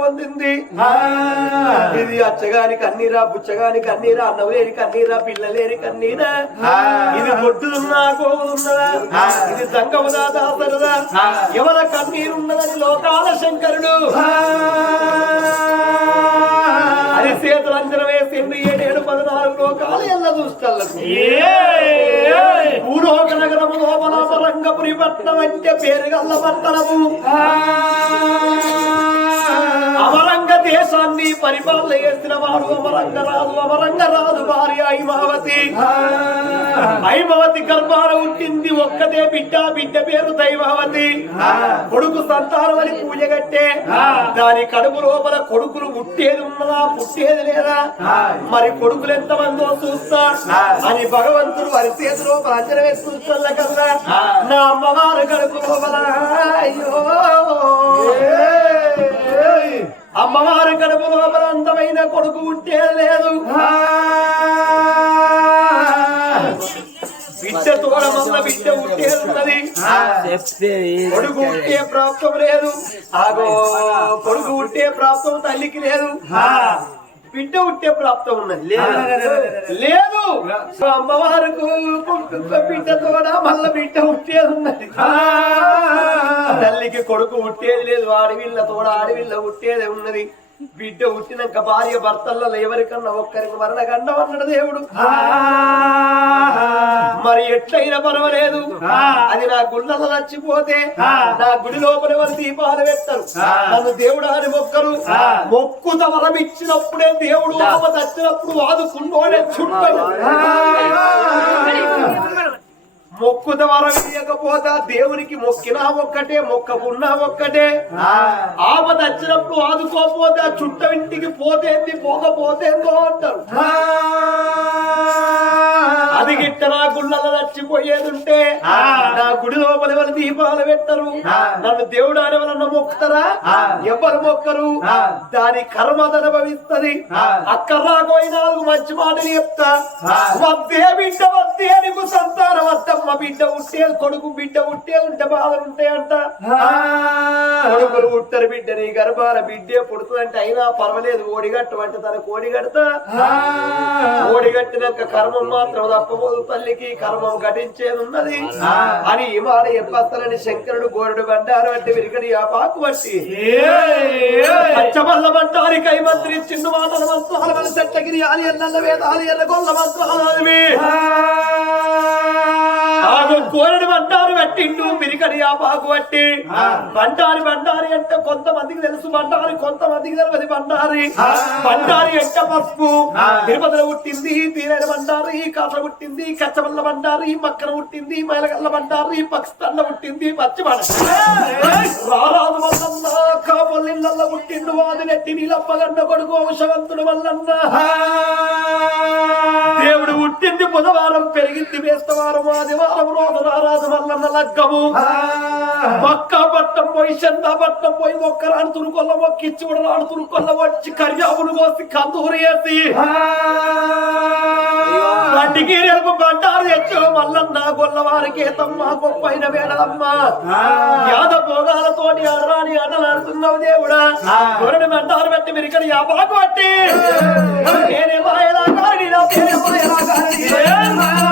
వందింది ఇది అచ్చగాని కన్నీరా బుచ్చగాని కన్నీరా అన్నవలేని కన్నీరా పిల్లలేని కన్నీరా ఇది పొట్టున్నా గోవులున్నదా? ఇది సంగమదా దాసరదా ఎవర కన్నీరున్నదని లోకాల శంకరుడు? అది చేతులు అందరం వేసింది ఏడేడు పదనాలుగు లోకాలు ఎల్ల చూస్తల్లకు భూలోక నగరము లోపల రంగపురి పట్టణం అంటే పేరుగల్ల పట్టణము. అమరంగ దేశాన్ని పరిపాలన చేసిన వాడు అమరంగ రాజు అమరంగ రాజు భార్య ఐమావతి ఐమావతి గర్భాన పుట్టింది ఒక్కదే బిడ్డ బిడ్డ పేరు దైవావతి కొడుకు సంతానం అని పూజ కట్టే దాని కడుపు లోపల కొడుకులు పుట్టేది ఉన్నదా పుట్టేది లేదా? మరి కొడుకులు ఎంతమందో చూస్తా. అని భగవంతుడు వారి చేతి లోపల అంజన వేసి చూస్తున్న కదా. నా అమ్మవారు కడుపు లోపల. అయ్యో. అమ్మవారి కడుపు లోపల అందమైన కొడుకు ఉంటే లేదు. తోడ మల్ల బిడ్డ ఉంటేది కొడుకు ఉంటే ప్రాప్తం లేదు. ఆగో. కొడుకు ఉంటే ప్రాప్తం తల్లికి లేదు. బిడ్డ ఉంటే ప్రాప్తం ఉన్నది. లేదు. అమ్మవారికి బిడ్డ తోడ మల్ల బిడ్డ ఉంటేది ఉన్నది. తల్లికి కొడుకు ఉట్టేది లేదు. ఆడవిల్ల తోడ ఆడవిల్ల ఉట్టేది ఉన్నది. బిడ్డ ఉట్టినాక భార్య భర్తల్లో ఎవరికన్నా ఒక్కరికి మరణ గండం అన్నాడు దేవుడు. మరి ఎట్లయినా పర్వాలేదు. అది నా గుళ్ళలో చచ్చిపోతే నా గుడి లోపల ఎవరు దీపాలు పెట్టరు. నన్ను దేవుడు అని మొక్కరు. మొక్కుత వరం ఇచ్చినప్పుడే దేవుడు ఆపద వచ్చినప్పుడు వాదుకుంటోనే చుట్టాడు. మొక్కుత వరం ఇయ్యకపోతే దేవునికి మొక్కినా ఒక్కటే మొక్కకున్నా ఒక్కటే. ఆపద వచ్చినప్పుడు ఆదుకోపోతే ఆ చుట్ట ఇంటికి పోతేంది పోకపోతేందో అంటారు. అది గిట్ట నా గుళ్ళలో నచ్చిపోయేదుంటే నా గుడి లోపల ఎవరు దీపాలు పెట్టరు? నన్ను దేవుడు అని ఎవరన్నా మొక్కుతారా? ఎవరు మొక్కరు? దాని కర్మ అనుభవిస్తది అక్కడ రాబోయే నాలుగు మంచి మాటలు చెప్తా. వద్దే బిడ్డ వద్దే నీకు సంతానం వద్దమ్మ బిడ్డ ఉంటే కొడుకు బిడ్డ ఉంటే ఉంటే బాధలు ఉంటాయంట. కొడుకులు ఉట్టరు బిడ్డ నీ గర్భాల బిడ్డే పుడుతుందంటే అయినా పర్వాలేదు ఓడిగట్టు అంటే తన కోడిగడతా ఓడిగట్టినాక కర్మం మాత్రం తప్పబోదు తల్లికి కర్మం ఘటించేది ఉన్నది అని ఈ మాట ఎప్పస్తలని శంకరుడు గోరుడు బండారు అంటే విరిగడి ఆ పాకు బట్టి పచ్చబల్ల బంటారి కై మంత్రి చిన్న మాటల మంత్రాలు మన చెట్టగిరి అని ఎన్న వేదాలు ఎర్ర గొల్ల మంత్రాలు కోరడు బండారు పెట్టిండు ఆ పాకు పట్టి. బండారి బండారి అంటే కొంతమందికి తెలుసు బండారి కొంతమందికి తెలియదు బండారి. బండారి ఎంట పసుపు? తిరుపతిలో పుట్టింది తీరైన బండారి కాట్ల పుట్టింది కచ్చవల్ల బండారి మక్కన పుట్టింది మైలగల్ల బండారి పక్షితల్ల పుట్టింది పచ్చి రారాజు వల్లన్న కాపల్లిళ్ళల్లో పుట్టిండు వాది నెట్టి నీలప్పగండ కొడుకు వంశవంతుడు వల్లన్న. పుట్టింది బుధవారం పెరిగింది వేస్తవారం ఆదివారం రోజు రారాజు వల్లన్న లగ్గము మక్క పట్టం పోయి చంద పట్టం పోయి మొక్కరాడు తురుకొల్ల మొక్కిచ్చి ఉడరాడు తురుకొల్ల వచ్చి కర్యామును కోసి కందూరు వేసి బండికి రేపు బండారు తెచ్చు మల్లన్న గొల్లవారికి ఏతమ్మ గొప్పైన వేడదమ్మ యాద భోగాలతోటి అడరాని అడలాడుతున్నావు దేవుడా? బండారు పెట్టి మీరు ఇక్కడ యాబాకు పట్టి. నేనే మాయలా కాడి నా పేరే మాయలా కాడి నేనే మాయలా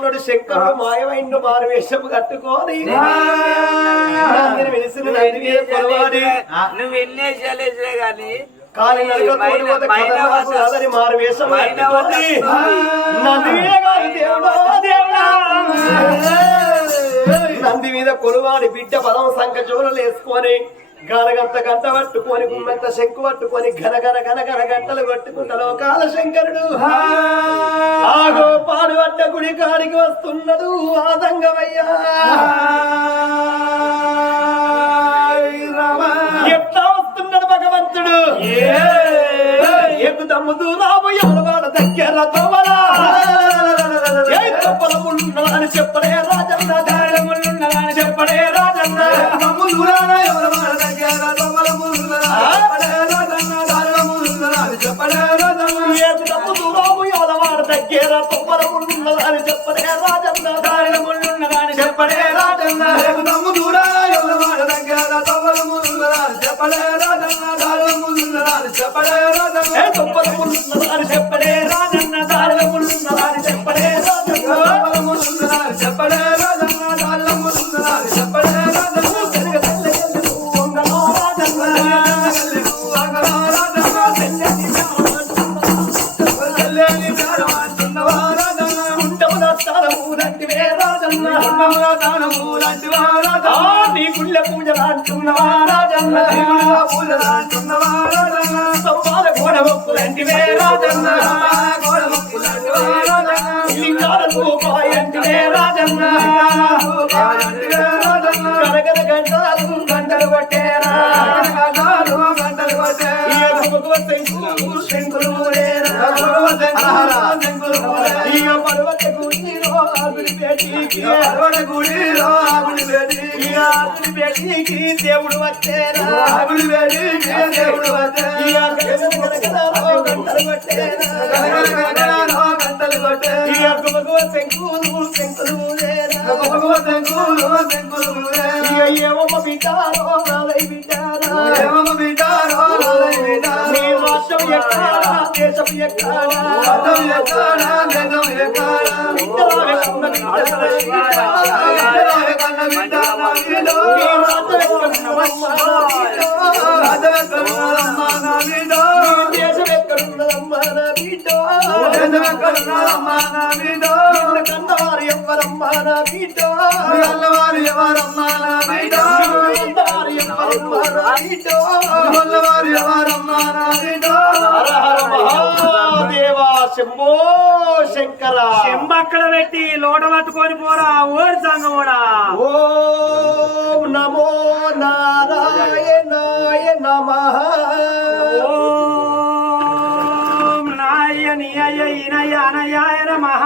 అన్నాడు శంకరుడు మాయమైండు మారు వేషము కట్టుకొని నువ్వు ఎన్నే గాని కాలి మారు వేషం నంది మీద కాదు దేవుడా దేవుడా. నంది మీద కొలువాడి బిడ్డ పదం సంఖ జోలలు వేసుకొని. గనగంత గంట పట్టుకొని గుమ్మంత శంకు పట్టుకొని ఘన ఘన గంటలు కొట్టుకుంట లోకాల శంకరుడు. ఆగో పాడు అడ్డ గుడి కాడికి వస్తున్నాడు ఆదంగమయ్యా. ఎట్లా వస్తున్నాడు భగవంతుడు? ఎక్కుదమ్ము దూరాము ఎవరవాడ దగ్గర తెల్లగల్లు వంగలో రాజన్న తెల్లని చారం అంటున్నవా రాజన్న ఉండముల తాళము లాంటివే రాజన్న ఉండముల తాళము లాంటివా రాజన్న నీ గుళ్ళ పూజలు రాజన్న నీ గుళ్ళ అరవడ గుడిలో ఆగుడి వేడి ఇక ఆగుడి వేడికి దేవుడు వచ్చేరా. ఆగుడి వేడికి దేవుడు వచ్చేరా. ఇక గడగడగడగడలో గంటలు కొట్టేరా. గడగడగడగడలో గంటలు కొట్టేరా. ఇక గుమగుమ శంకులు శంకులు లేరా గుమగుమ శంకులు శంకులు లేరా ఇక ఏమమ్మ బిడ్డారో నాలై బిడ్డారా. ఏమమ్మ బిడ్డారో నాలై బిడ్డారా. నీ రాష్ట్రం ఎక్కడా దేశం ఎక్కడా దేశం ఎక్కడా. కన్నవారు ఎవ్వరమ్మా నా బిడ్డో కన్నవారు ఎవరమ్మా నా బిడ్డో కన్నవారు ఎవ్వరమ్మా నా బిడ్డో కన్నవారు ఎవరమ్మా నా శంభో శంకర. చెంబక్కడ పెట్టి లోట పట్టుకొని పోరా ఓరి సంగముడా. ఓం నమో నారాయణాయ నమః. ఓం నాయ నియ ఇనయ అనయాయ నమః.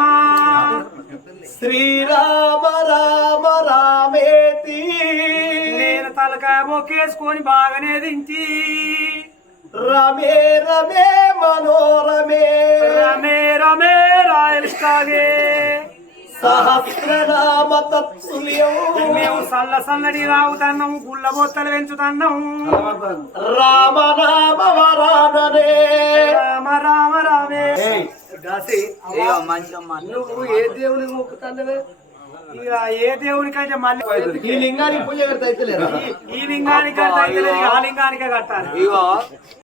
శ్రీరామ రామ రామేతి. నేను తలకాయ మొక్కేసుకొని బాగానే దించి. రమే రమే మనోరమే. రమే రమే రాయలిస్తాగే. సహస్రనామ తత్తుల్యం. మేము సల్ల సల్లడి తాగుతున్నాం గుళ్ళ బొత్తలు పెంచుతున్నాం. రామ నామ వరాననే. రామ రామ రామే. నువ్వు ఏ దేవుని మొక్కుతాండవే? ఇక ఏ దేవునికైతే మళ్ళీ ఈ లింగానికి పూజ కడితే ఈ లింగానికే ఇక ఆ లింగానికే కట్టాలి. ఇగో